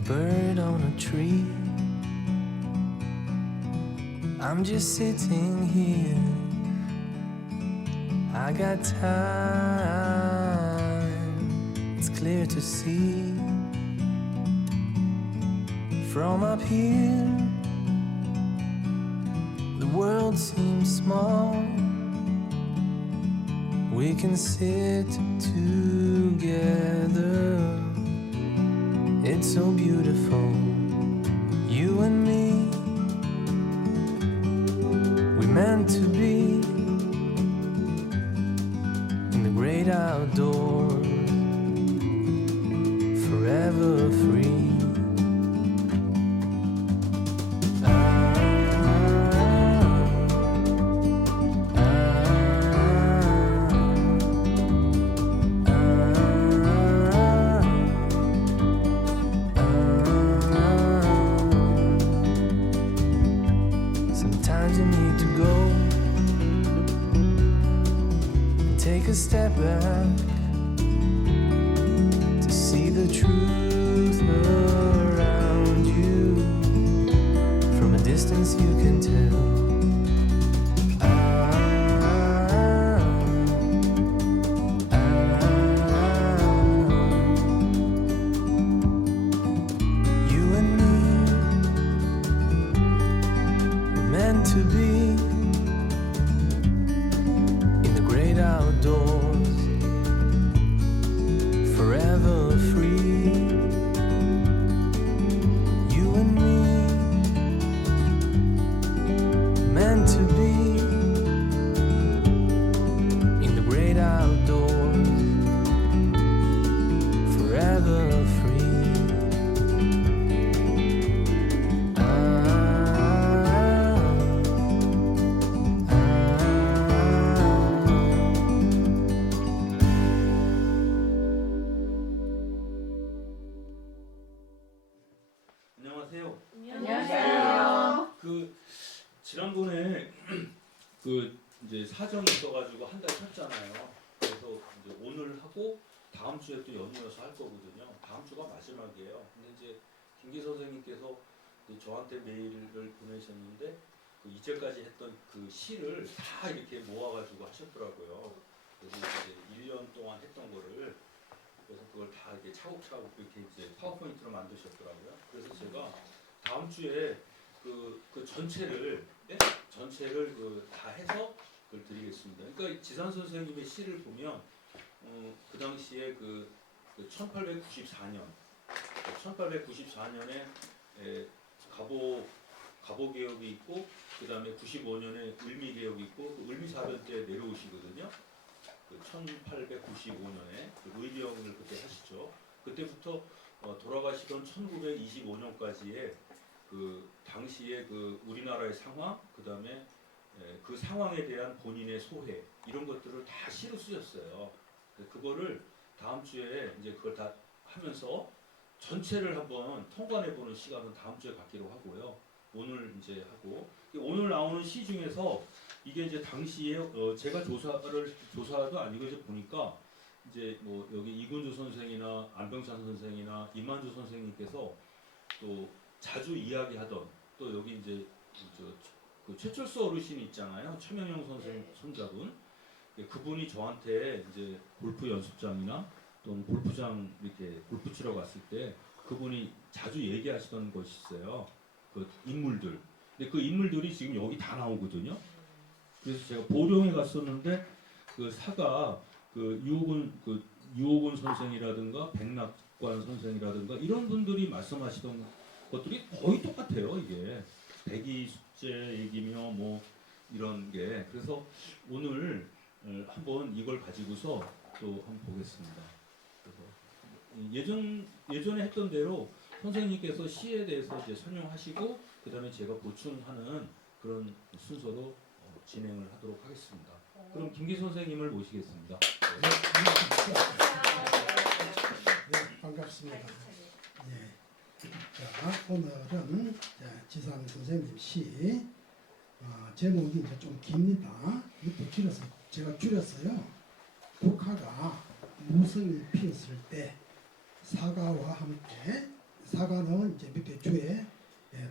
a bird on a tree. I'm just sitting here. I got time. It's clear to see. From up here, the world seems small. We can sit together. It's so beautiful, you and me. We meant to be in the great outdoors, forever free. Sometimes you need to go and take a step back to see the truth around you. From a distance you can tell. You and me were meant to be in the great outdoors, forever free. You and me meant to be in the great outdoors, forever free. 안녕하세요. 안녕하세요. 그 지난번에 그 이제 사정이 있어가지고 한 달 쉬었잖아요. 그래서 이제 오늘 하고 다음 주에 또 연이어서 할 거거든요. 다음 주가 마지막이에요. 근데 이제 김기 선생님께서 저한테 메일을 보내셨는데 그 이제까지 했던 그 시를 다 이렇게 모아가지고 하셨더라고요. 그래서 이제 1년 동안 했던 거를 그래서 그걸 다 이렇게 차곡차곡 이렇게 이제 파워포인트로 만드셨더라고요. 그래서 제가 다음 주에 그 전체를 전체를 그 다 해서 그걸 드리겠습니다. 그러니까 지산 선생님의 시를 보면 그 당시에 그 1894년 1894년에 가보 개혁이 있고 그 다음에 95년에 을미 개혁이 있고 그 을미 사변 때 내려오시거든요. 그 1895년에 그 의병을 그때 하시죠. 그때부터 돌아가시던 1925년까지의 그 당시의 그 우리나라의 상황, 그 다음에 그 상황에 대한 본인의 소회 이런 것들을 다 시로 쓰셨어요. 그거를 다음 주에 이제 그걸 다 하면서 전체를 한번 통관해보는 시간은 다음 주에 갖기로 하고요. 오늘 이제 하고 오늘 나오는 시 중에서 이게 이제 당시에 제가 조사도 아니고 이제 보니까 이제 뭐 여기 이군주 선생이나 안병찬 선생이나 이만주 선생님께서 또 자주 이야기하던 또 여기 이제 그 최철수 어르신 있잖아요. 최명영 선생 손자분 그분이 저한테 이제 골프 연습장이나 또는 골프장 이렇게 골프 치러 갔을 때 그분이 자주 얘기하시던 것이 있어요. 그 인물들. 근데 그 인물들이 지금 여기 다 나오거든요. 그래서 제가 보령에 갔었는데 그 사가 그 유호근 선생이라든가 백낙관 선생이라든가 이런 분들이 말씀하시던 것들이 거의 똑같아요. 이게 백이 숙제 얘기며 뭐 이런 게 그래서 오늘 한번 이걸 가지고서 또 한번 보겠습니다. 그래서 예전에 했던 대로 선생님께서 시에 대해서 이제 설명하시고 그 다음에 제가 보충하는 그런 순서로 진행을 하도록 하겠습니다. 그럼 김기 선생님을 모시겠습니다. 네, 반갑습니다. 예. 자, 오늘은 지산 선생님 시 제목이 이제 좀 깁니다. 이것도 줄여서 제가 줄였어요. 국화가 무성이 피었을 때 사과와 함께 사과는 이제 밑에 주에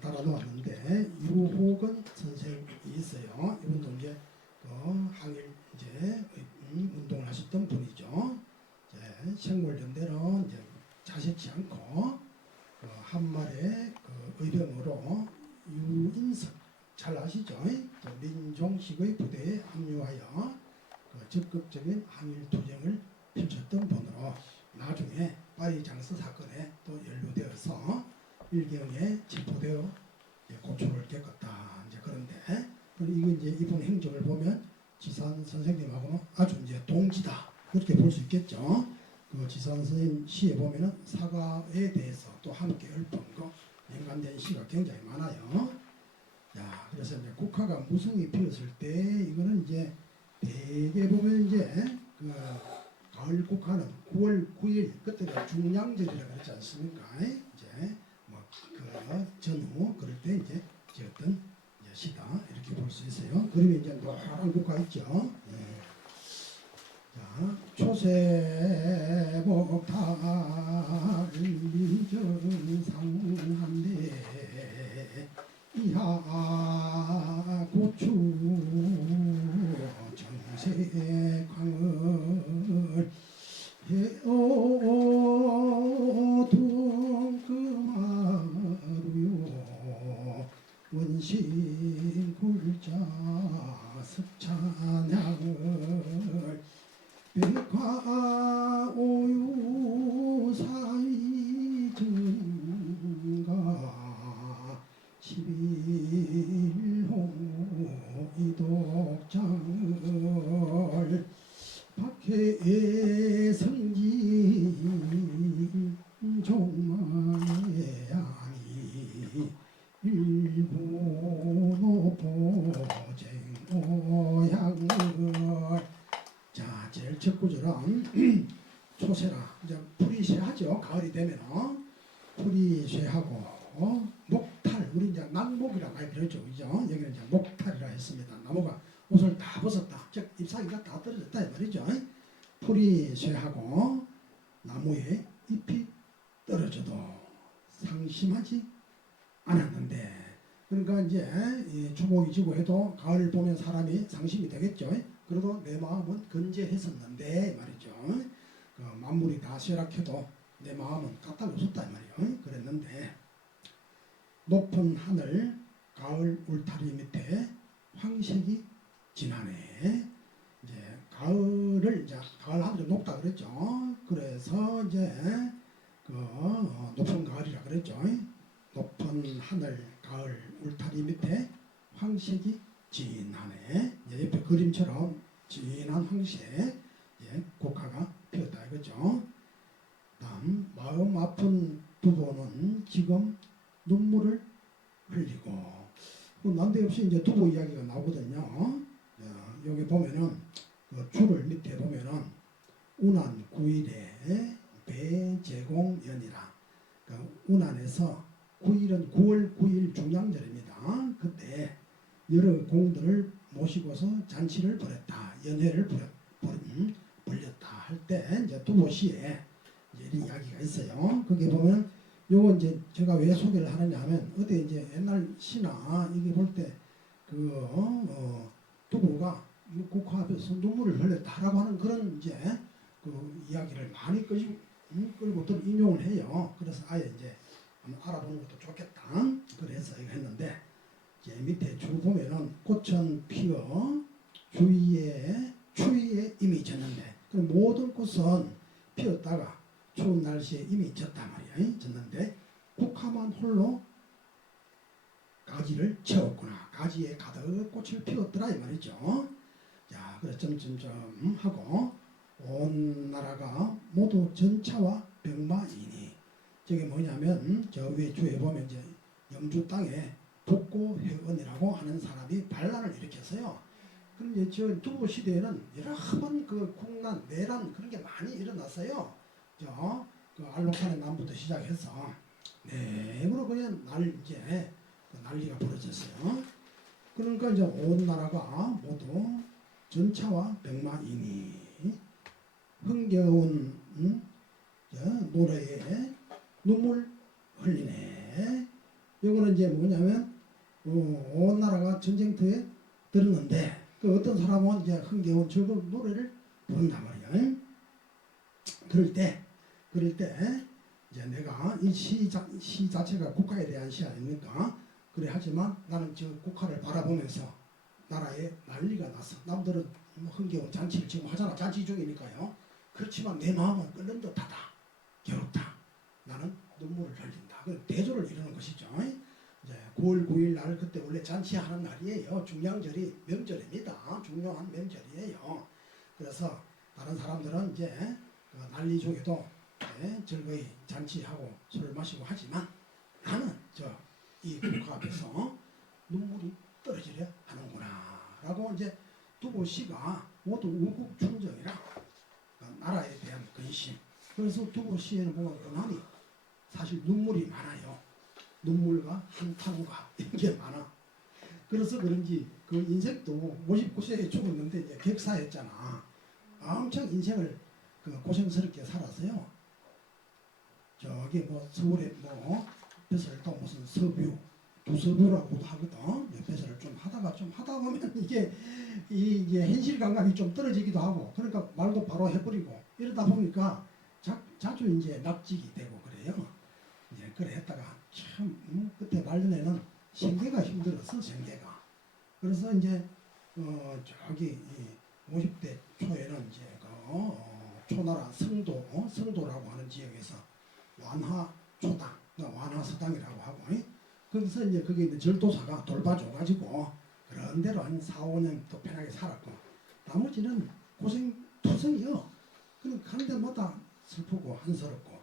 달아 놓았는데 유호근 선생이 있어요. 이분도 이제 항일 이제 운동을 하셨던 분이죠. 이제 생물연대는 이제 자식지 않고 한말의 의병으로 유인석 잘 아시죠? 민종식의 부대에 합류하여 적극적인 항일 투쟁을 펼쳤던 분으로 나중에 파리 장서 사건에 또 연루되어서 일경에 체포되어 고초를 겪었다. 이제 그런데 이거 이제 이분 행적을 보면 지산 선생님하고는 아주 이제 동지다 그렇게 볼 수 있겠죠. 지산 선생님 시에 보면은 사과에 대해서 또 함께 읊은 연관된 시가 굉장히 많아요. 자, 그래서 이제 국화가 무성이 피었을 때 이거는 이제 대개 보면 이제 가을 국화는 9월 9일 그때가 중량절이라 그러지 않습니까? 이제 전후 그럴 때 이제 지었던 이제 시다 이렇게 볼 수 있어요. 그림에 이제 노란 국화 있죠. 자, 초세목탈 민정상한데 이하 고추 정색광을 해오동 금하루요 원신 굴자 석찬향을 백화 오유 사이증가 11호 이독장을 박해의 성지 종만의 아니 일본어 보쟁 모양을 자 제일 첫 구절은 초세라 이제 풀이 쇠하죠. 가을이 되면 풀이 쇠하고 목탈 우리 이제 낙목이라고 많이 그러죠. 그죠? 여기는 이제 목탈이라 했습니다. 나무가 옷을 다 벗었다. 즉 잎사귀가 다 떨어졌다 이 말이죠. 풀이 쇠하고 나무에 잎이 떨어져도 상심하지 않았는데 그러니까 이제 주목이 지고 해도 가을 보면 사람이 상심이 되겠죠. 그래도 내 마음은 건재했었는데 말이죠. 만물이 다 쇠락해도 내 마음은 까딱없었다 이 말이에요. 그랬는데 높은 하늘 가을 울타리 밑에 황색이 지나네. 이제 가을을 이제 가을 하늘이 높다 그랬죠. 그래서 이제 높은 가을이라 그랬죠. 높은 하늘 가을 울타리 밑에 황색이 진하네. 옆에 그림처럼 진한 황색 국화가 피었다 이거죠. 다음 마음 아픈 두보는 지금 눈물을 흘리고 난데없이 이제 두보 이야기가 나오거든요. 여기 보면은 줄을 밑에 보면은 운한 9일에 배제공연이라 운한에서 9일은 9월 9일 중량절입니다. 그때 여러 공들을 모시고서 잔치를 벌였다. 연회를 벌였다 할 때 이제 두보시에 이제 이 이야기가 있어요. 거기 보면 요거 이제 제가 왜 소개를 하느냐 하면 어디 이제 옛날 시나 이게 볼 때 두보가 국화 앞에서 눈물을 흘렸다라고 하는 그런 이제 이야기를 많이 끌고 또 인용을 해요. 그래서 아예 이제 한번 알아보는 것도 좋겠다. 그래서 이거 했는데 이제 밑에 줄 보면은 꽃은 피어 추위에 이미 졌는데 그럼 모든 꽃은 피었다가 추운 날씨에 이미 졌단 말이야. 졌는데 국화만 홀로 가지를 채웠구나. 가지에 가득 꽃을 피웠더라 이 말이죠. 자, 그래서 점점점 하고 온 나라가 모두 전차와 병마이니 저게 뭐냐면 저 위에 주에 보면 이제 영주 땅에 독고회원이라고 하는 사람이 반란을 일으켰어요. 그런데 저 두보 시대에는 여러 번 국난, 내란 그런 게 많이 일어났어요. 그 알록산의 남부터 시작해서 내부로 그냥 이제 난리가 벌어졌어요. 그러니까 이제 온 나라가 모두 전차와 병마이니 흥겨운 노래에 눈물 흘리네. 이거는 이제 뭐냐면 온 나라가 전쟁터에 들었는데 그 어떤 사람은 이제 흥겨운 즐거운 노래를 부른단 말이야. 그럴 때 이제 내가 이 시 자체가 국가에 대한 시 아닙니까? 그래 하지만 나는 저 국가를 바라보면서 나라에 난리가 났어. 남들은 흥겨운 잔치를 지금 하잖아. 잔치 중이니까요. 그렇지만 내 마음은 끓는 듯하다. 괴롭다. 나는 눈물을 흘린다. 그 대조를 이루는 것이죠. 이제 9월 9일 날 그때 원래 잔치하는 날이에요. 중량절이 명절입니다. 중요한 명절이에요. 그래서 다른 사람들은 이제 그 난리 중에도 즐거이 잔치하고 술을 마시고 하지만 나는 이 국가 앞에서 눈물이 떨어지려 하는구나 라고 이제 두보시가 모두 우국충정이라 나라에 대한 근심. 그래서 두보시에는 보면 그만이 사실 눈물이 많아요. 눈물과 한탄과 이런 게 많아. 그래서 그런지 그 인생도 59세에 죽었는데 이제 객사했잖아. 엄청 인생을 그 고생스럽게 살았어요. 저기 뭐 서울에 뭐 벼슬 또 무슨 서뷰 두서뷰라고도 하거든. 벼슬을 좀 하다 보면 이게 현실 감각이 좀 떨어지기도 하고 그러니까 말도 바로 해버리고 이러다 보니까 자주 이제 납직이 되고 그래요. 이제 그래 했다가 참 그때 말년에는 생계가 힘들었어. 생계가. 그래서 이제 저기 50대 초에는 이제 초나라 성도라고 하는 지역에서 완화초당, 완화서당이라고 하고 거기서 이제 거기 있는 절도사가 돌봐줘가지고 그런 대로 한 4, 5년 또 편하게 살았고 나머지는 고생투성이요. 그럼 간 데마다 슬프고 한스럽고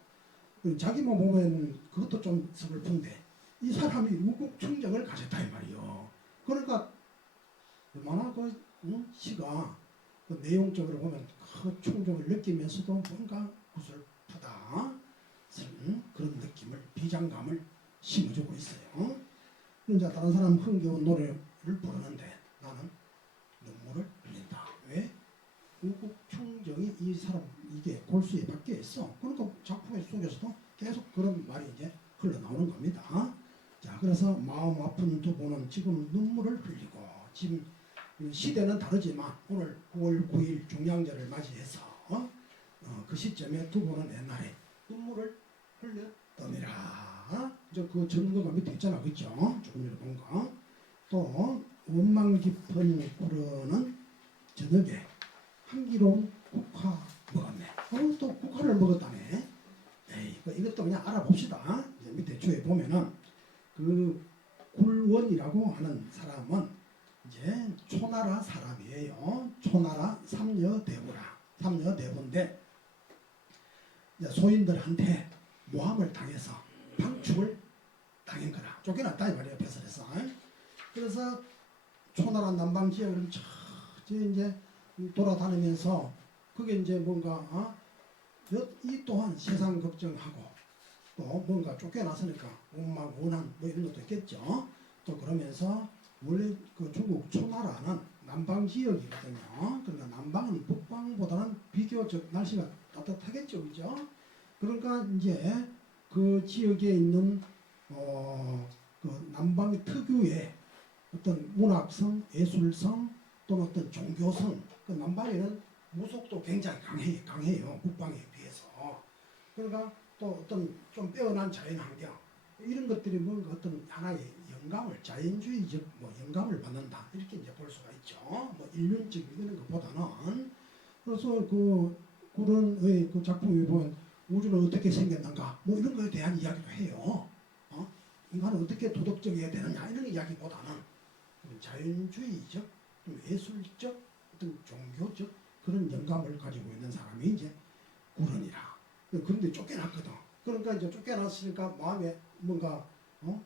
자기만 보면 그것도 좀 슬픈데 이 사람이 우국충정을 가졌다 이 말이요. 그러니까 얼마나 시가 그 내용적으로 보면 그 충정을 느끼면서도 뭔가 구슬프다 그런 느낌을 비장감을 심어주고 있어요. 이제 다른 사람 흥겨운 노래를 부르는데 나는 눈물을 흘린다. 왜? 우국충정이 이 사람 이게 골수에 박혀 있어. 그러니까 작품의 속에서도 계속 그런 말이 이제 흘러나오는 겁니다. 자, 그래서 마음 아픈 두부는 지금 눈물을 흘리고 지금 시대는 다르지만 오늘 9월 9일 중량절을 맞이해서 그 시점에 두부는 옛날에 눈물을 흘렸더니라. 그 전거가 밑에 있잖아, 그죠? 조금 전에 본 거. 또 원망 깊은 구르는 저녁에 향기로운 국화 먹었네. 또 국화를 먹었다네. 에이, 이것도 그냥 알아봅시다. 이제 밑에 주에 보면은 그 굴원이라고 하는 사람은 이제 초나라 사람이에요. 초나라 삼녀대부인데 이제 소인들한테 모함을 당해서 방축을 당한 거라. 쫓겨났다 이 말이에요. 벼슬에서. 그래서 초나라 남방 지역을 이제 돌아다니면서 그게 이제 뭔가 이 또한 세상 걱정하고 또 뭔가 쫓겨났으니까 원망 원한 뭐 이런 것도 있겠죠. 또 그러면서 원래 그 중국 초나라는 남방 지역이거든요. 그러니까 남방은 북방보다는 비교적 날씨가 따뜻하겠죠, 그죠? 그러니까 이제 그 지역에 있는 그 남방 특유의 어떤 문학성, 예술성, 또 어떤 종교성, 그 남방에는 무속도 굉장히 강해요. 북방에 비해서. 그러니까 또 어떤 좀 빼어난 자연환경 이런 것들이 뭔가 어떤 하나의 영감을 자연주의적 영감을 받는다 이렇게 이제 볼 수가 있죠. 일면적 이런 것보다는. 그래서 그 구런의 그 작품에 보면 우주는 어떻게 생겼는가 이런 거에 대한 이야기도 해요. 인간은 어떻게 도덕적이어야 되느냐 이런 이야기보다는 자연주의적, 예술적, 어떤 종교적 그런 영감을 가지고 있는 사람이 이제 구런이라. 그런데 쫓겨났거든. 그러니까 이제 쫓겨났으니까 마음에 뭔가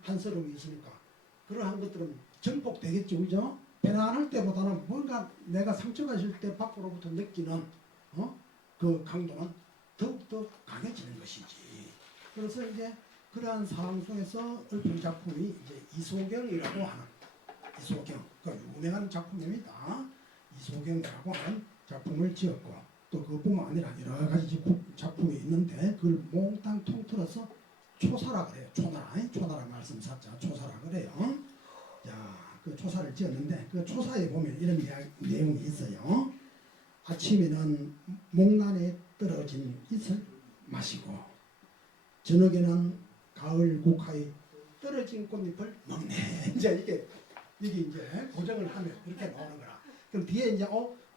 한스러움이 있으니까 그러한 것들은 정복되겠죠, 그죠? 편안할 때보다는 뭔가 내가 상처가 있을 때 밖으로부터 느끼는 그 강도는 더욱더 강해지는 것이지. 그래서 이제 그러한 상황 속에서 읊은 작품이 이제 이소경이라고 하는 그 유명한 작품입니다. 이소경이라고 하는 작품을 지었고 또 그뿐만 아니라 여러 가지 작품이 있는데 그걸 몽땅 통틀어서 초사라 그래요. 초나라 말씀 사자 초사라 그래요. 자, 그 초사를 지었는데 그 초사에 보면 이런 내용이 있어요. 아침에는 목란에 떨어진 잎을 마시고 저녁에는 가을 국화에 떨어진 꽃잎을 먹네. 이제 이게 이제 고정을 하면 이렇게 나오는 거라. 그럼 뒤에 이제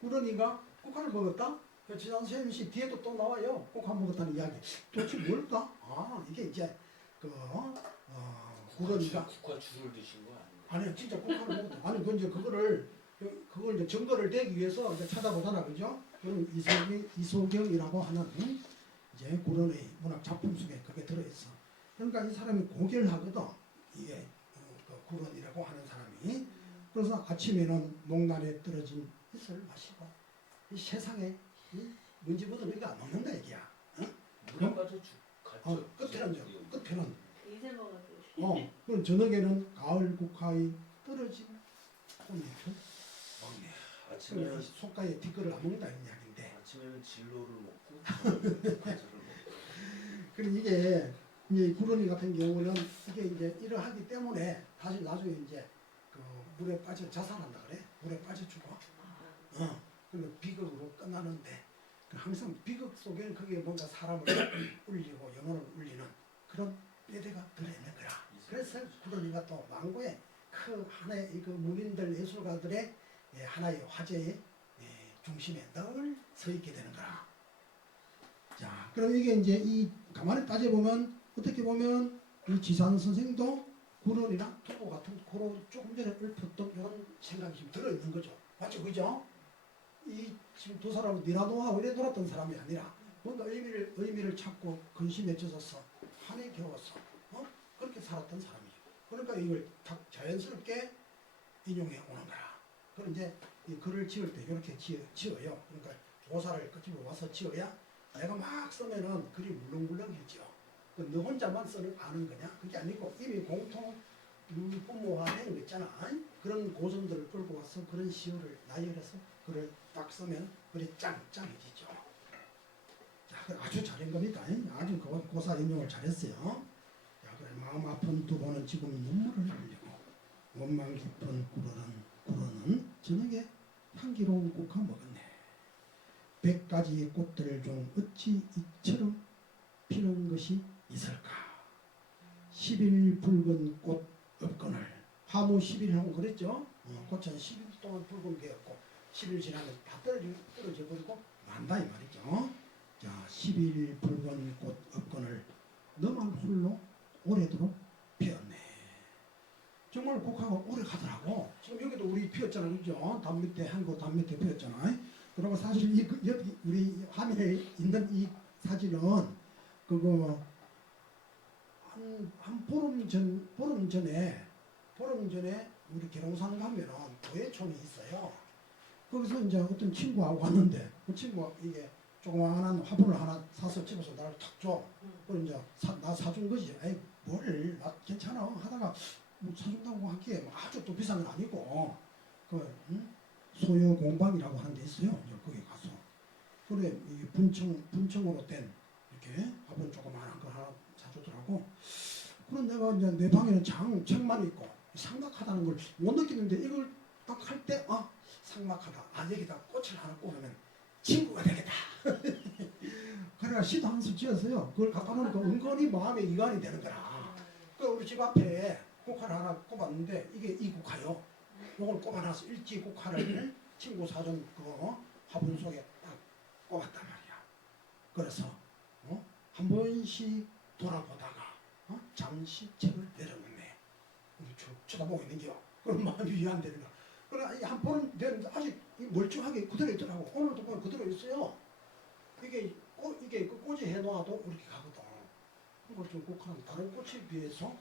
꾸러니가 국화를 먹었다? 지난 선생님이 뒤에도 또 나와요. 국화 먹었다는 이야기. 도대체 뭘까? 이게 이제 꾸러니가 국화 줄을 드신 거 아니에요? 아니 진짜 국화를 먹었다. 아니 그 이제 그걸 이제 증거를 대기 위해서 이제 찾아보잖아, 그죠? 그럼 이소경이라고 하는 이제 구론의 문학 작품 속에 그게 들어있어. 그러니까 이 사람이 고결하거든. 이게 그 구론이라고 하는 사람이. 그래서 아침에는 목란에 떨어진 잎을 마시고 이 세상에 먼지 묻은 이거 안 먹는다 이게야. 물에 빠져 갔죠. 끝에는 이제 먹었어요. 그럼 저녁에는 가을 국화에 떨어진 꽃잎을 먹네. 아침에는 속가에 뒷거를 안 먹는다는 이야기인데. 아침에는 진로를 먹고 저녁에는 과자를 먹고. 그럼 이게 구론이 같은 경우는 이게 이제 이러하기 때문에 다시 나중에 이제 그 물에 빠져 자살한다 그래. 물에 빠져 죽어. 그러면 비극으로 끝나는데 항상 비극 속에 그게 뭔가 사람을 울리고 영혼을 울리는 그런 뼈대가 들어있는 거라. 그래서 구론이가 또 망고의 그 하나의 그 문인들 예술가들의 하나의 화제의 중심에 늘 서 있게 되는 거라. 자, 그럼 이게 이제 이 가만히 따져보면 어떻게 보면 이 지산 선생도 구론이랑 두고 같은 그런 조금 전에 읊었던 이런 생각이 지금 들어있는 거죠. 맞죠? 그죠? 이 지금 두 사람은 니라노하고 이래 놀았던 사람이 아니라 뭔가 의미를 찾고 근심에 젖어서 한에 겨워서 그렇게 살았던 사람이죠. 그러니까 이걸 자연스럽게 인용해 오는 거라. 그럼 이제 이 글을 지을 때 이렇게 지어요. 그러니까 조사를 끄집어 와서 지어야 내가 막 쓰면은 글이 물렁물렁해져. 너 혼자만 아는 거냐? 그게 아니고 이미 공통 분모화되는 거 있잖아. 그런 고전들을 끌고 와서 그런 시어를 나열해서 글을 딱 쓰면 글이 짱짱해지죠. 자, 아주 잘한 겁니다. 아주 고사 인용을 잘했어요. 자, 그래 마음 아픈 두보는 지금 눈물을 흘리고 원망 깊은 구로는 저녁에 향기로운 국화 먹었네. 100가지의 꽃들 중 어찌 이처럼 피는 것이 있을까? 10일 붉은 꽃 없거늘. 하무 10일 하고 그랬죠? 꽃은 10일 동안 붉은 게 없고 10일 지나면 다 떨어져 버리고 만다 이 말이죠. 자, 10일 붉은 꽃 없거늘 너만 홀로 오래도록 피었네. 정말 국화가 오래 가더라고. 지금 여기도 우리 피었잖아, 그죠? 담 밑에 한국 담 밑에 피었잖아. 그리고 사실 여기 우리 화면에 있는 이 사진은 그거 한 보름 전에 우리 계룡산 가면은 도예촌이 있어요. 거기서 이제 어떤 친구하고 왔는데 그 친구가 이게 조그마한 화분을 하나 사서 집어서 나를 탁 줘. 그럼 이제 나 사준 거지. 에이 뭘 나 괜찮아 하다가 뭐 사준다고 하기에 뭐 아주 또 비싼 건 아니고 소요 공방이라고 하는 데 있어요. 이제 거기 가서 그래 이 분청으로 된 이렇게 화분 조그마한 거 하나 사주더라고. 그럼 내가 이제 내 방에는 책만 있고 삭막하다는 걸 못 느끼는데 이걸 딱 할 때 삭막하다. 여기다 꽃을 하나 꽂으면 친구가 되겠다. 그래가 시도 한 수 지었어요. 그걸 갖다 놓으니까 은근히 마음에 이관이 되는 거라. 그 우리 집 앞에 국화를 하나 꼽았는데 이게 이 국화요. 이걸 꼽아놔서 일지 국화를 친구 사준 그 화분 속에 딱 꼽았단 말이야. 그래서 한 번씩 돌아보다가 잠시 책을 내려놓네. 쳐다보고 있는겨. 그럼 마음이 위안되는 거야. 그래 한 번은 되는데 아직 멀쩡하게 그대로 있더라고. 오늘도 보면 그대로 있어요. 이게 그 꽂이 해놔도 이렇게 가거든. 그걸 좀 국화는 다른 꽃에 비해서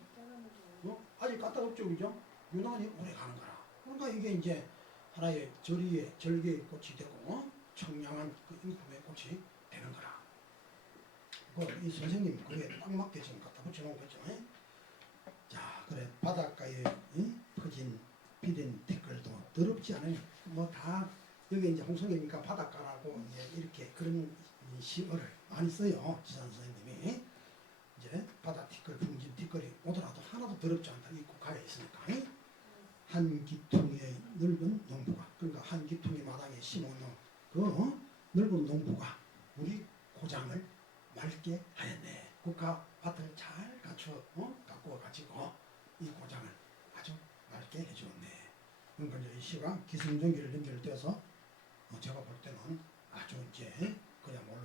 아직 까다롭죠, 그죠? 유난히 오래 가는 거라. 그러니까 이게 이제 하나의 절개의 꽃이 되고 청량한 그 인품의 꽃이 되는 거라. 이 선생님 그게 딱 맞게 지금 갖다 붙여놓은 거죠. 자, 그래 바닷가에 퍼진 비린 댓글도 더럽지 않아요. 뭐 다 여기 이제 홍성이니까 바닷가라고 이제 이렇게 그런 시어를 많이 써요. 지산 선생님이 이제 바다 티끌 풍진 티끌이 오더라도 하나도 더럽지 않다. 이 국가에 있으니까. 한 기퉁의 넓은 농부가, 그러니까 한 기퉁의 마당에 심어놓은 그 넓은 농부가 우리 고장을 맑게 하였네. 국가 밭을 잘 가꾸어 가지고 이 고장을 아주 맑게 해주었네. 그러니까 이제 이 시가 기승전결 연결돼서 제가 볼 때는 아주 이제 그야말로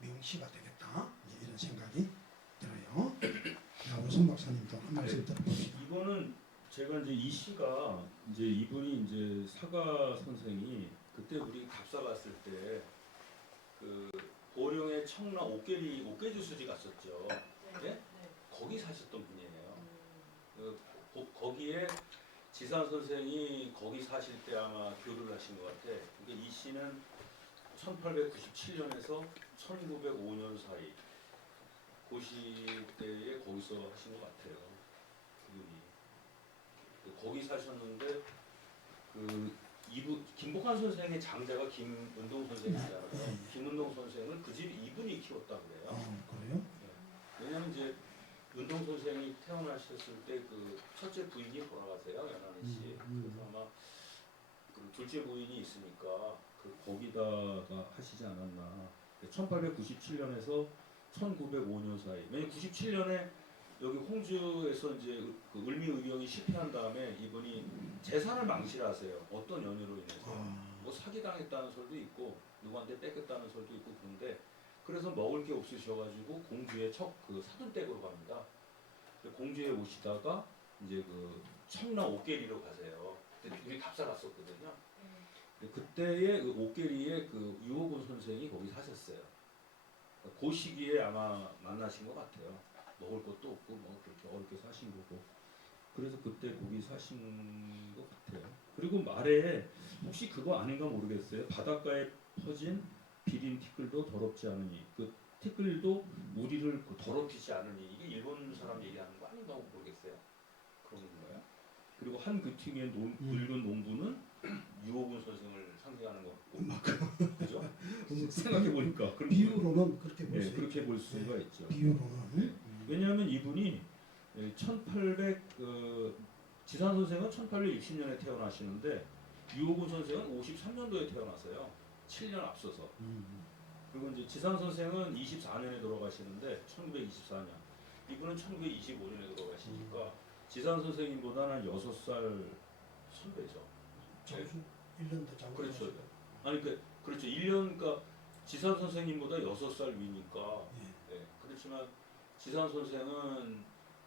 명시가 되겠다. 이제 이런 생각이 들어요. 자, 오선 박사님도 한 말씀 들어봅시다. 이거는 제가 이제 이 시가 이제 이분이 이제 사가 선생이 그때 우리 갑사 갔을 때 그 보령의 청라 옥계주 수지 갔었죠. 네? 거기 사셨던 분이에요. 거기에 지산 선생이 거기 사실 때 아마 교류를 하신 것 같아. 그러니까 이 시는 1897년에서 1905년 사이 그 시대에 거기서 하신 것 같아요. 그분이 거기 사셨는데 그 김복환 선생의 장자가 김은동 선생이잖아요. 김은동 선생을 그 집 이분이 키웠다 그래요. 그래요? 왜냐면 이제 은동 선생이 태어나셨을 때 그 첫째 부인이 돌아가세요, 연하은 씨. 그래서 아마 그 둘째 부인이 있으니까 그 거기다가 하시지 않았나. 1897년에서 1905년 사이. 왜냐면 97년에 여기 홍주에서 이제 그 을미의경이 실패한 다음에 이분이 재산을 망실하세요. 어떤 연유로 인해서 뭐 사기당했다는 설도 있고 누구한테 뺏겼다는 설도 있고 그런데 그래서 먹을 게 없으셔가지고 공주의 그 사돈댁으로 갑니다. 공주에 오시다가 이제 그 청라 옥계리로 가세요. 그때 우리 갑사 갔었거든요. 그때의 그 옥계리에 그 유호군 선생이 거기 사셨어요. 그 시기에 아마 만나신 것 같아요. 먹을 것도 없고 뭐 그렇게 어렵게 사신 거고. 그래서 그때 거기 사신 것 같아요. 그리고 말에 혹시 그거 아닌가 모르겠어요. 바닷가에 퍼진 비린 티끌도 더럽지 않으니 그 티끌도 우리를 더럽히지 않으니 이게 일본 사람 얘기하는 거 아닌가 모르겠어요. 그런 건가요? 그리고 한 그팅의 늙은 농부는 유호군 선생을 상징하는 것 같고, 그죠? 생각해 보니까 비유로는 그렇게 볼 수 네, 그렇게 볼 수가 있죠. 비유로는 왜냐하면 이분이 지산 선생은 1860년에 태어나시는데 유호군 선생은 53년도에 태어났어요. 7년 앞서서. 그리고 이제 지산 선생은 24년에 돌아가시는데 1924년. 이분은 1925년에 돌아가시니까 지산 선생님보다는 한 6살 선배죠. 장수 1년 더 장수. 그렇죠. 아니 그렇죠. 1년 그러니까 지산 선생님보다 6살 위니까. 네. 그렇지만 지산 선생은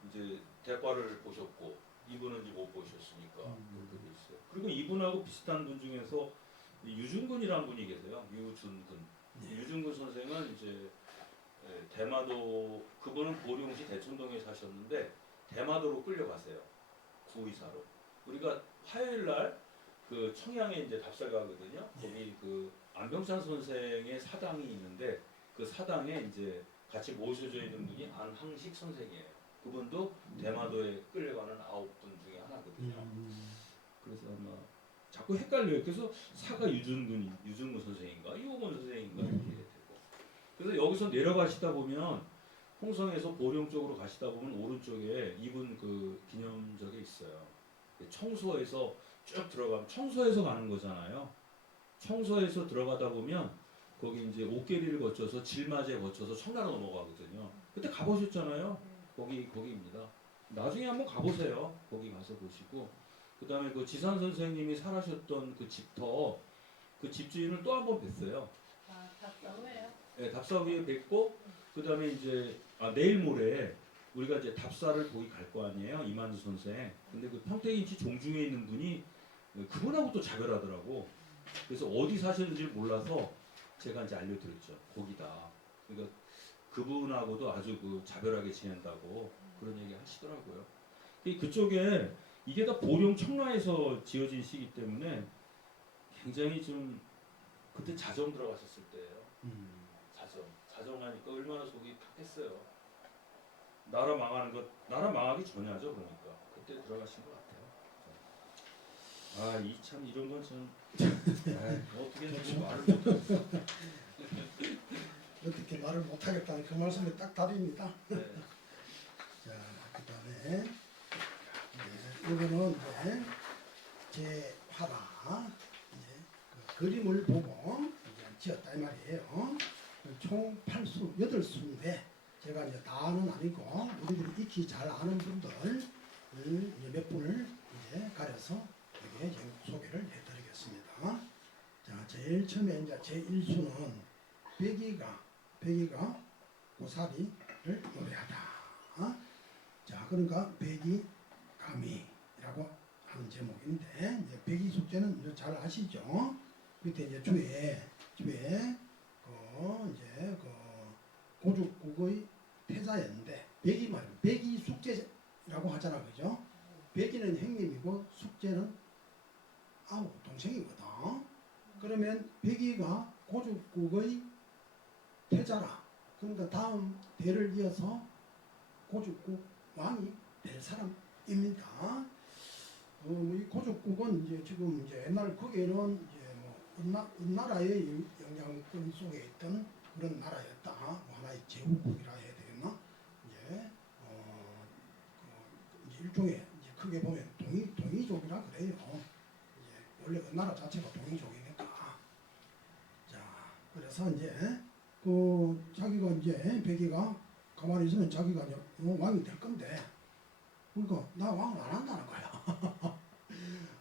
이제 대과를 보셨고 이분은 이제 못 보셨으니까 그렇게 돼 있어요. 그리고 이분하고 비슷한 분 중에서 유준근이라는 분이 계세요. 유준근. 유준근 선생은 이제 대마도 그분은 보령시 대천동에 사셨는데 대마도로 끌려가세요. 구의사로. 우리가 화요일 날 그 청양에 이제 답살 가거든요. 거기 그 안병찬 선생의 사당이 있는데 그 사당에 이제 같이 모셔져 있는 분이 안항식 선생이에요. 그분도 대마도에 끌려가는 9분 중에 하나거든요. 그래서 아마 자꾸 헷갈려요. 그래서 사가 유준근 선생인가 유호근 선생인가 이렇게 되고. 그래서 여기서 내려가시다 보면 홍성에서 보령 쪽으로 가시다 보면 오른쪽에 이분 그 기념적이 있어요. 청소에서 쭉 들어가면 청소에서 가는 거잖아요. 청소에서 들어가다 보면 거기 이제 옥계리를 거쳐서 질맞에 거쳐서 청라로 넘어가거든요. 그때 가보셨잖아요. 거기입니다. 나중에 한번 가보세요. 거기 가서 보시고 그 다음에 그 지산 선생님이 살아셨던 그 집터 그 집주인을 또 한 번 뵀어요. 아, 답사후예요? 네, 답사 위에 뵙고 그 다음에 이제 내일 모레 우리가 이제 답사를 거기 갈 거 아니에요. 이만주 선생. 근데 그 평택인치 종중에 있는 분이 그분하고 또 자별하더라고. 그래서 어디 사셨는지 몰라서 제가 이제 알려드렸죠. 거기다. 그러니까 그분하고도 아주 그 자별하게 지낸다고 그런 얘기 하시더라고요. 그쪽에 이게 다 보령 청라에서 지어진 시기 때문에 굉장히 좀 그때 자정 들어가셨을 때예요. 자정하니까 얼마나 속이 탁했어요. 나라 망하기 전에 하죠. 그러니까 그때 들어가신 것 같아요. 이 참 이런 건 참 어떻게 말을 못하겠어. 어떻게 말을 못하겠다는 그 말씀이 딱 답입니다. 네. 다음에 이거는 이제 제 화라 이제 그 그림을 보고 이제 지었다 이 말이에요. 총 8수, 8수인데 제가 이제 다는 아니고 우리들이 익히 잘 아는 분들 이제 몇 분을 이제 가려서 여기에 소개를 해드리겠습니다. 자, 제일 처음에 이제 제 1수는 백이가 고사리를 노래하다. 자, 그러니까 백이 감이라고 하는 제목인데 이제 백이 숙제는 이제 잘 아시죠? 그때 이제 주에 이제 고죽국의 태자였는데 백이 말이에요. 백이 숙제라고 하잖아, 그죠? 백이는 형님이고 숙제는 아우 동생이거든. 그러면 백이가 고죽국의 태자라. 그러니까 다음 대를 이어서 고죽국 왕이 될 사람입니다. 이 고죽국은 이제 지금 이제 옛날 거기에는 이제 뭐 은나라의 영향권 속에 있던 그런 나라였다. 뭐 하나의 제후국이라 해야 되겠나? 이제 이제 일종의 이제 크게 보면 동이족이라 그래요. 이제 원래 은나라 자체가 동이족이니까. 자, 그래서 이제 자기가 이제 백이가 가만히 있으면 자기가 이제 왕이 될 건데, 그러니까 나 왕을 안 한다는 거야.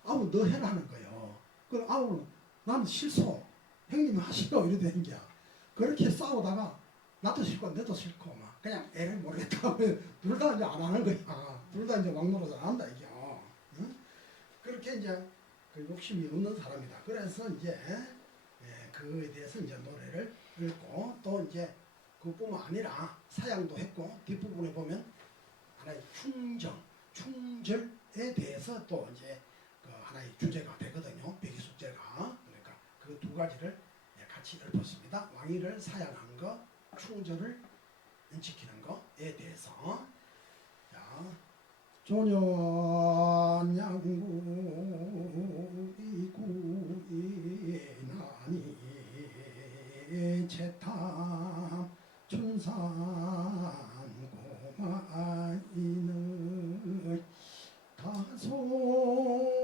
아우 너 해라 하는 거예요. 그 아우 나는 싫소. 형님이 하시오 이러더니 게 그렇게 싸우다가 나도 싫고 너도 싫고 막 그냥 애를 모르겠다. 둘 다 이제 안 하는 거야. 둘 다 이제 왕 노릇을 안 한다 이게. 응? 그렇게 이제 그 욕심이 없는 사람이다. 그래서 이제 그에 대해서 이제 노래를 읽고 또 이제 그뿐만 아니라 사양도 했고 뒷부분에 보면 하나의 충절에 대해서 또 이제 그 하나의 주제가 되거든요. 백이숙제가. 그러니까 그 두 가지를 같이 읊었습니다. 왕위를 사양한 거, 충절을 지키는 거에 대해서. 자, 조년 양구이 구이나니 채탐 춘산 고마이는 다소문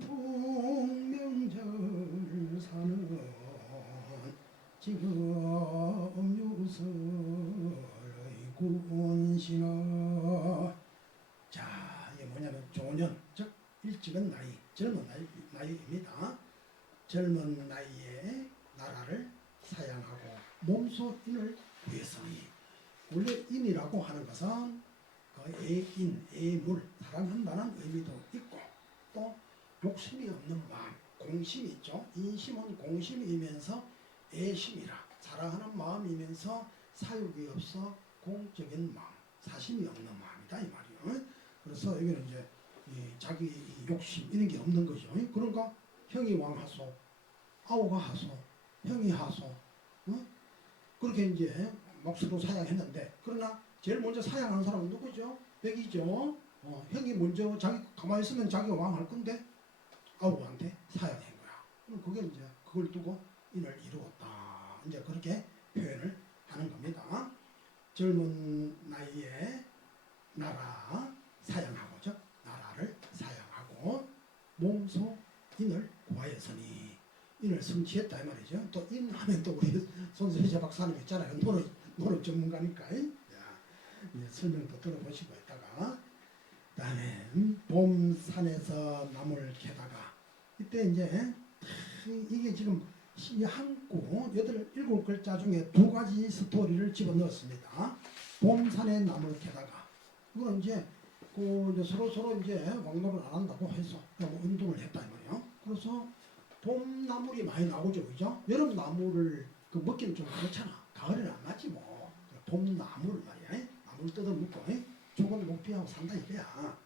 풍명절사는 지금 유설의 군신어. 자, 이게 뭐냐면 조년, 즉 일찍은 나이, 젊은 나이입니다. 젊은 나이에 나라를 사양하고 몸소 인을 구했으니, 원래 인이라고 하는 것은 그 애물, 사랑한다는 의미도 있고 또 욕심이 없는 마음, 공심이 있죠. 인심은 공심이면서 애심이라 사랑하는 마음이면서 사욕이 없어 공적인 마음, 사심이 없는 마음이다 이 말이에요. 그래서 여기는 이제 자기 욕심 이런 게 없는 거죠. 그러니까 형이 왕하소, 아우가 하소, 형이 하소, 그렇게 이제 몫으로 사양했는데, 그러나 제일 먼저 사양하는 사람은 누구죠? 백이죠. 형이 먼저 자기 가만히 있으면 자기가 왕할 건데 아우한테 사양한 거야. 그럼 그게 이제 그걸 두고 인을 이루었다. 이제 그렇게 표현을 하는 겁니다. 젊은 나이에 나라 사양하고, 즉 나라를 사양하고 몸소 인을 구하였으니, 인을 성취했다 이 말이죠. 또 인하면 또 우리 손수희자 박사님 있잖아요. 노릇 전문가니까. 자, 이제 설명도 들어보시고 있다가, 그다음에 봄산에서 나무를 캐다가, 이때 이제 이게 지금 한구 7글자 중에 2가지 스토리를 집어넣었습니다. 봄산에 나무를 캐다가, 이건 이제 서로 이제 왕노를 안 한다고 해서 운동을 했다 이 말이에요. 그래서 봄 나물이 많이 나오죠, 그죠? 여름 나물을 먹기는 좀 그렇잖아. 가을에는 안 나지 뭐. 봄 나물 말이야. 나물 뜯어 먹고 조금 목피하고 산다 이거야.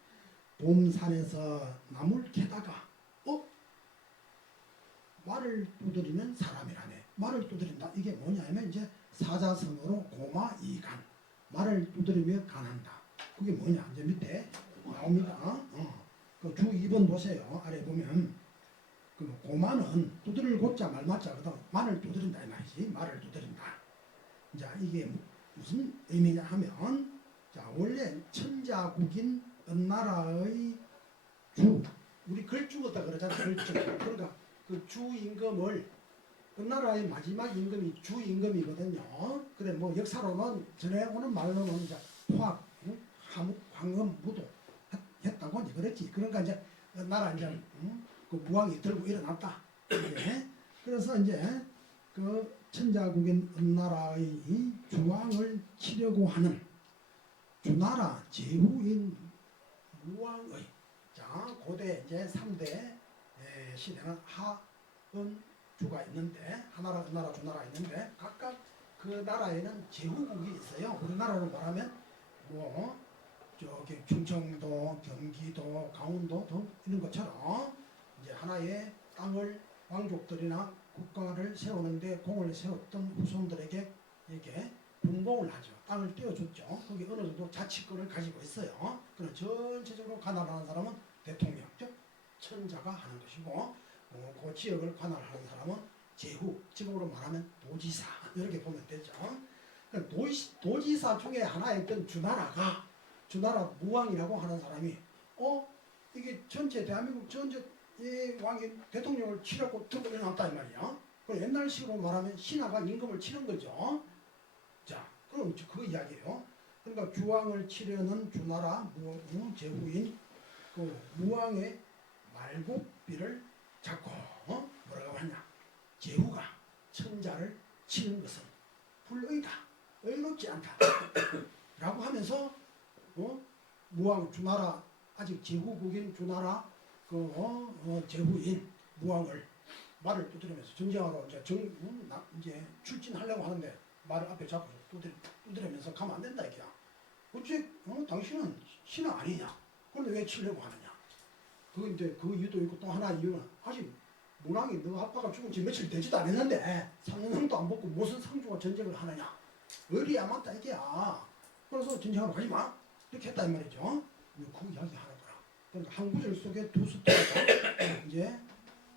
봄산에서 나물 캐다가 말을 두드리면 사람이라네. 말을 두드린다. 이게 뭐냐면 이제 사자성어로 고마이간. 말을 두드리며 간한다. 그게 뭐냐? 이제 밑에 나옵니다. 그 주 2번 보세요. 아래 보면 그 고마는 두드릴 고자 말 맞자거든. 말을 두드린다 이 말이지. 말을 두드린다. 자, 이게 무슨 의미냐 하면 자, 원래 천자국인 은나라의 주, 우리 걸주거다 그러잖아. 걸주. 그러니까 그 주 임금을 은나라의 마지막 임금이 주 임금이거든요. 그래 뭐 역사로는 전에 오는 말로는 이제 포악, 함, 황금, 무도 했다고 이제 그랬지. 그러니까 이제 나라 이제 그 무왕이 들고 일어났다. 이제 그래서 이제 그 천자국인 은나라의 주왕을 치려고 하는 주나라 제후인 무왕의 자 고대 이제 3대 시대는 하은 주가 있는데 하나라 은나라 주나라 있는데 각각 그 나라에는 제후국이 있어요. 우리나라로 말하면 뭐 저기 충청도, 경기도, 강원도 등 이런 것처럼 이제 하나의 땅을 왕족들이나 국가를 세우는데 공을 세웠던 후손들에게 이렇게 분봉을 하죠. 땅을 떼어줬죠. 거기 어느 정도 자치권을 가지고 있어요. 그럼 전체적으로 관할하는 사람은 대통령, 즉 천자가 하는 것이고 그 지역을 관할하는 사람은 제후, 지금으로 말하면 도지사 이렇게 보면 되죠. 도지사 중에 하나였던 주나라가 주나라 무왕이라고 하는 사람이 이게 전체 대한민국 전체 이 왕이 대통령을 치려고 들고 일어났다 이 말이야. 그 옛날식으로 말하면 신하가 임금을 치는 거죠. 자, 그럼 그 이야기예요. 그러니까 주왕을 치려는 주나라 제후인 그 무왕의 말국비를 잡고 뭐라고 하냐? 제후가 천자를 치는 것은 불의다, 의롭지 않다. 라고 하면서 무왕 주나라 아직 제후국인 주나라 제후인 무왕을 말을 두드리면서 전쟁하러 이제 출진하려고 하는데 말을 앞에 잡고 두드리면서 가면 안 된다 이게야. 어째 당신은 신하 아니냐? 그런데 왜 치려고 하느냐? 그 이제 그 이유도 있고 또 하나 이유는 아직 문왕이 너 아빠가 죽은 지 며칠 되지도 않았는데 상상도 안 벗고 무슨 상주가 전쟁을 하느냐? 의리야 맞다 이게야. 그래서 전쟁하러 가지 마 이렇게 했다 이 말이죠. 그 이야기 하나더라. 그러니까 한 구절 속에 두 숫자가 이제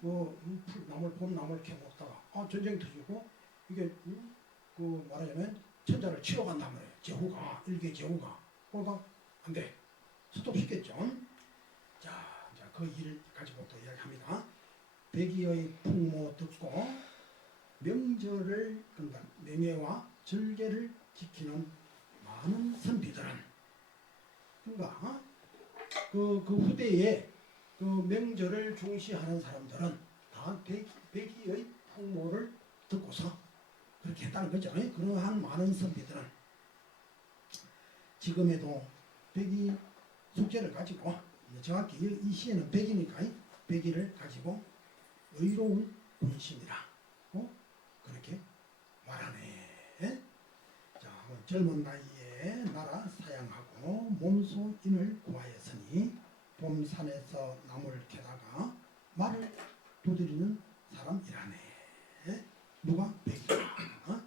나물 봄나물 이렇게 먹다가 전쟁이 터지고 이게 그 말하자면 천자를 치러 간단 말이에요. 제후가 일개 제후가 그러니까 안 돼. 스톱시켰죠. 자 그 일 가지고 또 이야기합니다. 백의의 풍모 듣고 명절을 그러니까 명예와 절개를 지키는 많은 선비들은 그러니까 그 후대에 그 명절을 중시하는 사람들은 다 백의의 풍모를 듣고서 그렇게 했다는 거죠. 그러한 많은 선비들은 지금에도 백의 숙제를 가지고 정확히 이 시에는 백이니까 백의를 가지고 의로운 본심이라고 그렇게 말하네. 자, 젊은 나이에 나라 사양하고 몸소인을 구하였으니 봄산에서 나무를 캐다가 말을 두드리는 사람이라네. 누가? 백의가.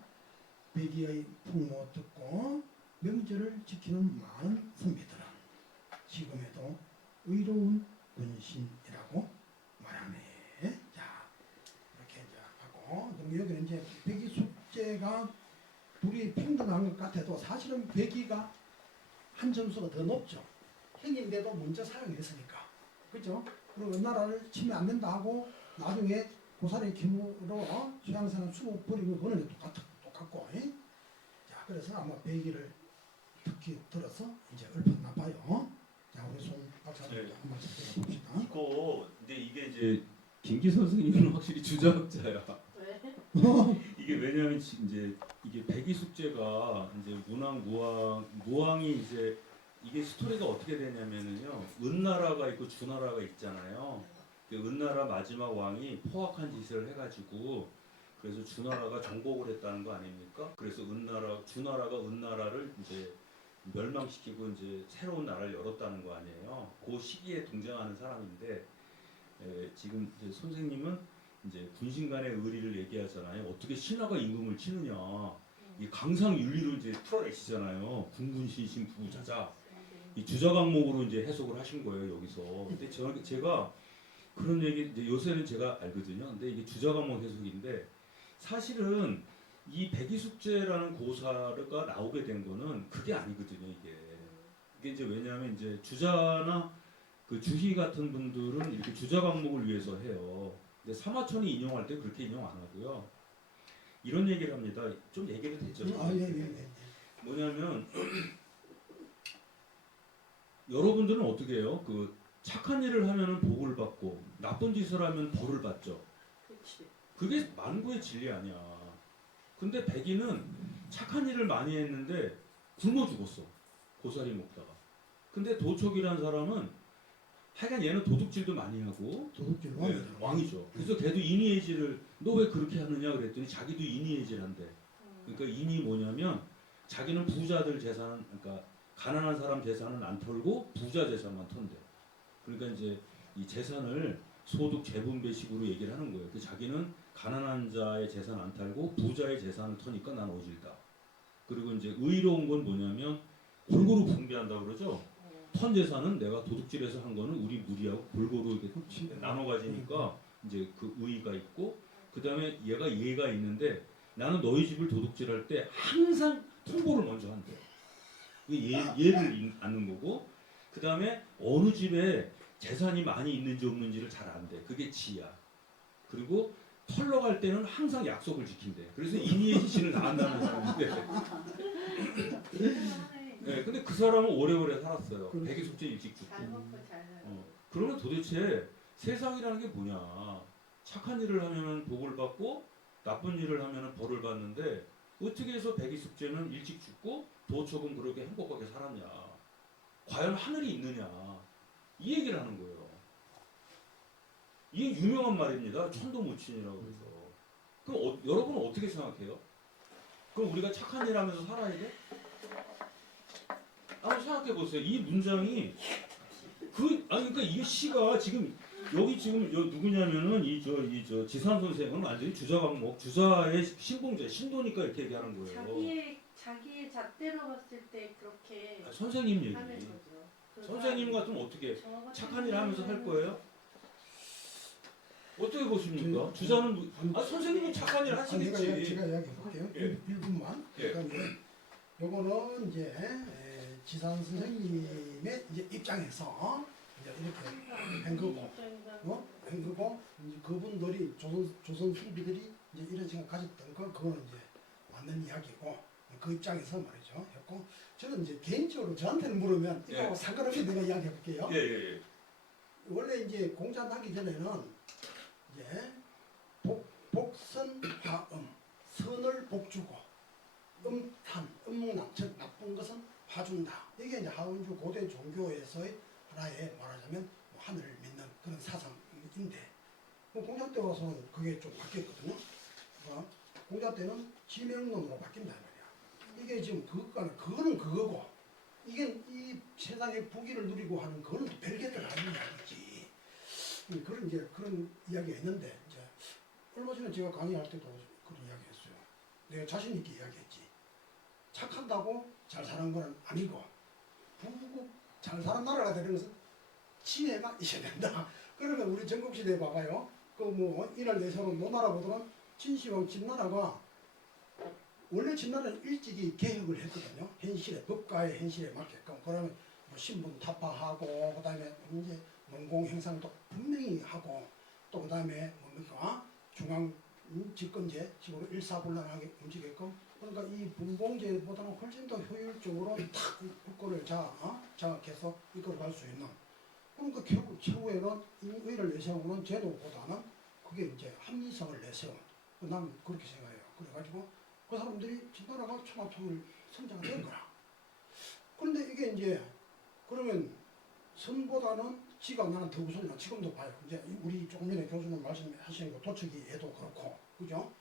백의의 풍모 듣고 명절을 지키는 많은 선비들은 지금에도 의로운 군신이라고 말하네. 자, 이렇게 이제 하고 여기는 이제 백의 숙제가 둘이 평등한 것 같아도 사실은 백의가 한 점수가 더 높죠. 형인데도 먼저 사용했으니까. 그죠? 그리고 은나라를 치면 안 된다 하고 나중에 고사리 기무로 수양사는 수고 버리고 그거는 똑같고. 자, 그래서 아마 백의를 특히 들어서 이제 읊었나 봐요. 자, 우리 손 박사님 한 말씀 들어봅시다. 근데 이게 이제 김기 선생님은 확실히 주자학자야. 왜? 이게 왜냐하면 이제 이게 백의숙제가 이제 문왕 무왕이 이제 이게 스토리가 어떻게 되냐면은요. 은나라가 있고 주나라가 있잖아요. 은나라 마지막 왕이 포악한 짓을 해가지고 그래서 주나라가 정복을 했다는 거 아닙니까? 그래서 주나라가 은나라를 이제 멸망시키고 이제 새로운 나라를 열었다는 거 아니에요. 그 시기에 등장하는 사람인데 지금 이제 선생님은 이제 군신 간의 의리를 얘기하잖아요. 어떻게 신하가 임금을 치느냐. 이 강상윤리로 이제 풀어내시잖아요. 군군신신 부부자자. 이 주자 강목으로 이제 해석을 하신 거예요 여기서. 근데 제가 그런 얘기 이제 요새는 제가 알거든요. 근데 이게 주자 강목 해석인데 사실은 이 백의숙제라는 고사가 나오게 된 거는 그게 아니거든요. 이게 이게 이제 왜냐하면 이제 주자나 그 주희 같은 분들은 이렇게 주자 강목을 위해서 해요. 근데 사마천이 인용할 때 그렇게 인용 안 하고요. 이런 얘기를 합니다. 좀 얘기도 되죠. 예. 뭐냐면 여러분들은 어떻게 해요? 그 착한 일을 하면은 복을 받고 나쁜 짓을 하면 벌을 받죠. 그렇지. 그게 만고의 진리 아니야. 근데 백인은 착한 일을 많이 했는데 굶어 죽었어. 고사리 먹다가. 근데 도촉이란 사람은 하여간 얘는 도둑질도 많이 하고 도둑질 네, 왕이죠. 그래서 걔도 이니에이지를 너 왜 그렇게 하느냐 그랬더니 자기도 이니에이지를 한대. 그러니까 인이 뭐냐면 자기는 부자들 재산, 그러니까 가난한 사람 재산은 안 털고 부자 재산만 턴대. 그러니까 이제 이 재산을 소득 재분배식으로 얘기를 하는 거예요. 그 자기는 가난한 자의 재산 안 털고 부자의 재산을 터니까 난 오질다. 그리고 이제 의로운 건 뭐냐면 골고루 분배한다 그러죠. 턴 재산은 내가 도둑질해서 한 거는 우리 무리하고 골고루 이렇게 나눠 가지니까 이제 그 의의가 있고, 그 다음에 얘가 있는데 나는 너희 집을 도둑질할 때 항상 통보를 먼저 한대. 얘를 아는 거고, 그 다음에 어느 집에 재산이 많이 있는지 없는지를 잘 안대. 그게 지야. 그리고 털러 갈 때는 항상 약속을 지킨대. 그래서 이니의 지신을 다 안다는 사람인데. 네, 근데 그 사람은 오래오래 살았어요. 그렇지. 백이 숙제 일찍 죽고. 잘 먹고 잘 살고. 그러면 도대체 세상이라는 게 뭐냐? 착한 일을 하면 복을 받고 나쁜 일을 하면 벌을 받는데 어떻게 해서 백이 숙제는 일찍 죽고 도촉은 그렇게 행복하게 살았냐? 과연 하늘이 있느냐? 이 얘기를 하는 거예요. 이게 유명한 말입니다. 천도무친이라고 해서. 그럼 여러분은 어떻게 생각해요? 그럼 우리가 착한 일 하면서 살아야 돼? 한번 생각해 보세요. 이 문장이 그러니까 이 시가 지금 여기 지금 누구냐면은 이 저 지산 선생은 완전히 주자 강목, 주자의 신봉자, 신도니까 이렇게 얘기하는 거예요. 자기의 잣대로 봤을 때 그렇게 선생님 얘기. 하는 거죠. 선생님 같으면 어떻게 저 같은 착한 일 하면서 살 경우에는 거예요? 어떻게 보십니까? 주자는 선생님은 착한 일 하시겠지. 제가 이야기해 볼게요. 예. 1분만. 예. 그러니까 요거는 이제 지산 선생님의 이제 입장에서 이제 이렇게 한 거고, 한 거고, 이제 그분들이 조선 후비들이 이제 이런 생각 가졌던 그거는 이제 맞는 이야기고, 그 입장에서 말이죠. 했고, 저는 이제 개인적으로 저한테는 물으면 이거 예. 상관없이 내가 이야기해 볼게요. 예. 원래 이제 공자 나기 전에는 이제 복선 화음, 선을 복주고 음탄, 음란, 즉 나쁜 것은 화준다. 이게 이제 하원주 고대 종교에서의 하나의 말하자면 하늘을 믿는 그런 사상인데, 공자 때 와서는 그게 좀 바뀌었거든요. 공자 때는 지명론으로 바뀐다 말이야. 이게 지금 그거는 그거고, 이게 이 세상의 부귀를 누리고 하는 그거는 또 별개들 하는 이야기지. 그런 이야기가 있는데, 이제 얼마 전에 제가 강의할 때도 그런 이야기했어요. 내가 자신 있게 이야기했지. 착한다고 잘 사는 건 아니고, 부국 잘 사는 나라가 되는 것은 지혜가 있어야 된다. 그러면 우리 전국시대에 봐봐요. 이날 내세우는 노나라보다는 진시황 진나라가 원래 진나라는 일찍이 개혁을 했거든요. 현실에, 법과의 현실에 맞게끔. 그러면 신분 타파하고, 그 다음에 이제 농공 행상도 분명히 하고, 또 그 다음에 중앙 집권제 식으로 일사불란하게 움직였고, 그러니까 이 분봉제보다는 훨씬 더 효율적으로 탁 국권을 장악해서 이끌어갈 수 있는. 그러니까 결국 최후에는 의를 내세우는 제도보다는 그게 이제 합리성을 내세운. 난 그렇게 생각해요. 그래가지고 그 사람들이 진나라가 천하통일 성장된 거라. 그런데 이게 이제 그러면 선보다는 지가 나는 더 우선이나 지금도 봐요. 이제 우리 조금 전에 교수님 말씀하시는 거 도척이 애도 그렇고, 그죠?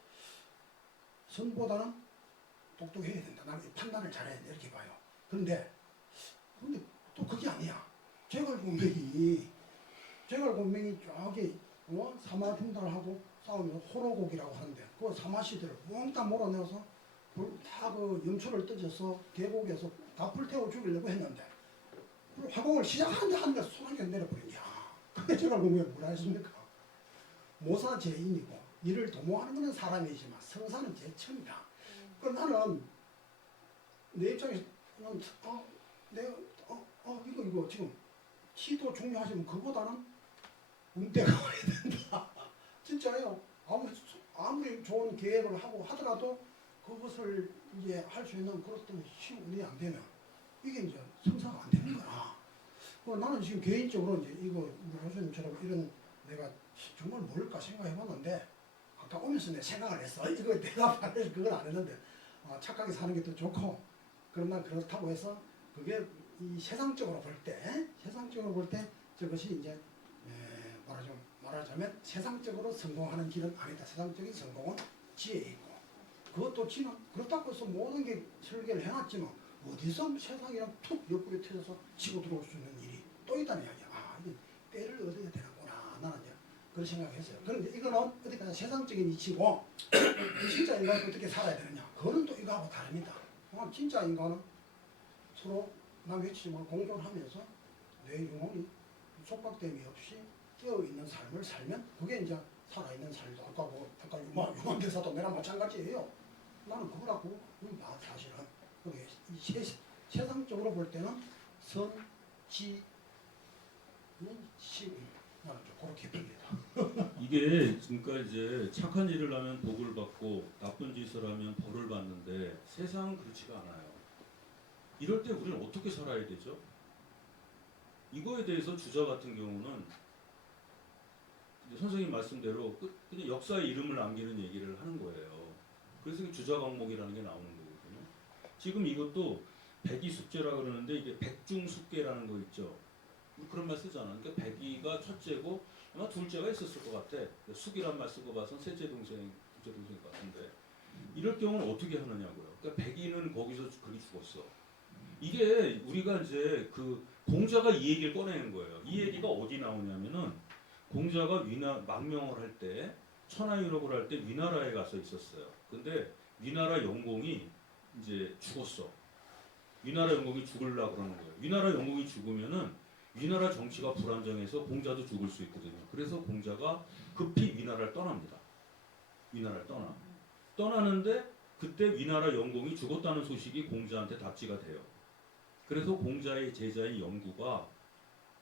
선보다는 똑똑해야 된다. 나는 판단을 잘해야 돼. 이렇게 봐요. 근데 또 그게 아니야. 제갈공명이 저기 사마등달하고 싸우면서 호로곡이라고 하는데, 그 사마시들을 몽땅 몰아내서 다 그 염초를 떠져서 계곡에서 다 불태워 죽이려고 했는데, 화공을 시작하는데 하는데 소나기가 내려버린 거야. 그게 제갈공명이 뭐라 했습니까? 모사제인이고 이를 도모하는 것은 사람이지만 성사는 제천이다. 그 나는 내 입장에서 내가 이거 지금 키도 중요하지만 그보다는 운대가 와야 된다. 진짜요. 아무리 좋은 계획을 하고 하더라도 그것을 이제 할 수 있는 그런 힘 운이 안 되면 이게 이제 성사가 안 되는 거야. 나는 지금 개인적으로 이제 이거 교수님처럼 이런 내가 정말 뭘까 생각해봤는데 아까 오면서 내가 생각을 했어. 이거 대답을 그걸 안 했는데 착하게 사는 게 더 좋고 그러나 그렇다고 해서 그게 이 세상적으로 볼 때 저것이 이제 말하자면 세상적으로 성공하는 길은 아니다. 세상적인 성공은 지혜에 있고 그것도 지는 그렇다고 해서 모든 게 설계를 해놨지만 어디서 세상이랑 툭 옆구리 터져서 치고 들어올 수 있는 일이 또 있다는 이야기야. 이게 때를 얻어야 되는구나. 나는 이제 그런 생각했어요. 그런데 이거는 어디까지 세상적인 이치고 진짜 인간이 어떻게 살아야 되느냐. 그거는 또 이거하고 다릅니다. 진짜 인간은 서로 남 외치지만 공존하면서 내 영혼이 속박됨이 없이 깨어있는 삶을 살면 그게 이제 살아있는 삶이다. 아까 유한대사도 내랑 마찬가지예요. 나는 그거라고 사실은 그게 세상적으로 볼 때는 선, 지, 시 나는 좀 그렇게 봅니다. 이게 그러니까 이제 착한 일을 하면 복을 받고 나쁜 짓을 하면 벌을 받는데 세상은 그렇지가 않아요. 이럴 때 우리는 어떻게 살아야 되죠? 이거에 대해서 주자 같은 경우는 선생님 말씀대로 그냥 역사의 이름을 남기는 얘기를 하는 거예요. 그래서 주자 강목이라는 게 나오는 거거든요. 지금 이것도 백이숙제라 그러는데 이게 백중숙계라는 거 있죠. 그런 말 쓰잖아. 그러니까 백이가 첫째고 아마 둘째가 있었을 것 같아. 숙이란 말 쓰고 봐서 셋째 동생, 둘째 동생 같은데 이럴 경우는 어떻게 하느냐고요. 그러니까 백이는 거기서 그렇게 죽었어. 이게 우리가 이제 그 공자가 이 얘기를 꺼내는 거예요. 이 얘기가 어디 나오냐면은 공자가 망명을 할 때 천하유럽을 할 때 위나라에 가서 있었어요. 근데 위나라 영공이 이제 죽었어. 위나라 영공이 죽으려고 그러는 거예요. 위나라 영공이 죽으면은 위나라 정치가 불안정해서 공자도 죽을 수 있거든요. 그래서 공자가 급히 위나라를 떠납니다. 위나라를 떠나는데 그때 위나라 영공이 죽었다는 소식이 공자한테 답지가 돼요. 그래서 공자의 제자인 영구가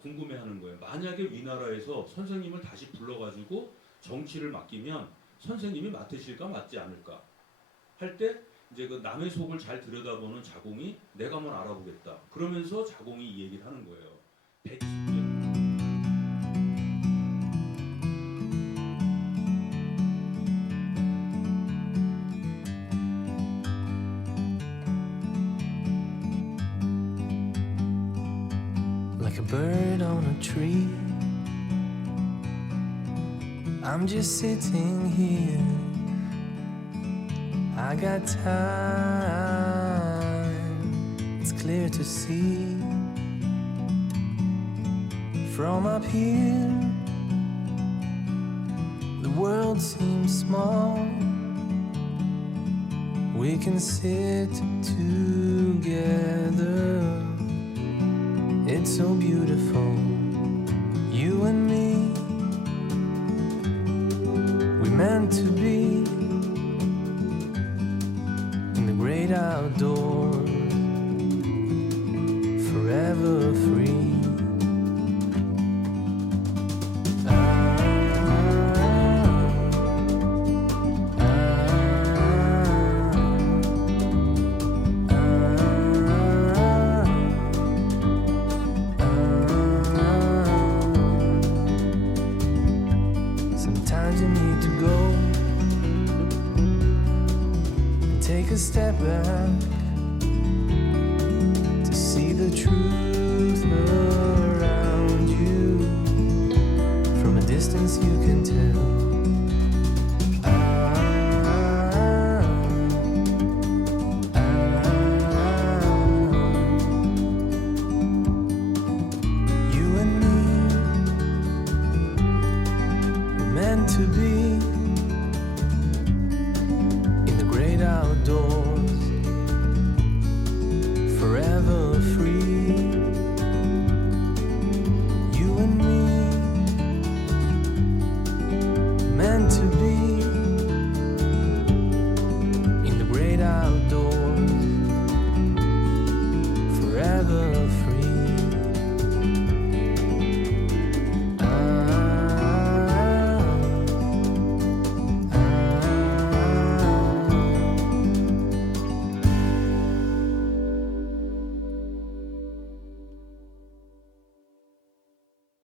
궁금해하는 거예요. 만약에 위나라에서 선생님을 다시 불러가지고 정치를 맡기면 선생님이 맡으실까 맡지 않을까 할 때 이제 그 남의 속을 잘 들여다보는 자공이 내가 한번 알아보겠다. 그러면서 자공이 이 얘기를 하는 거예요. Like a bird on a tree, I'm just sitting here. I got time, it's clear to see. From up here, the world seems small. We can sit together. It's so beautiful, you and me. We meant to be in the great outdoors, forever free. Sometimes you need to go and take a step back to see the truth around you. From a distance you can tell. You and me, we're meant to be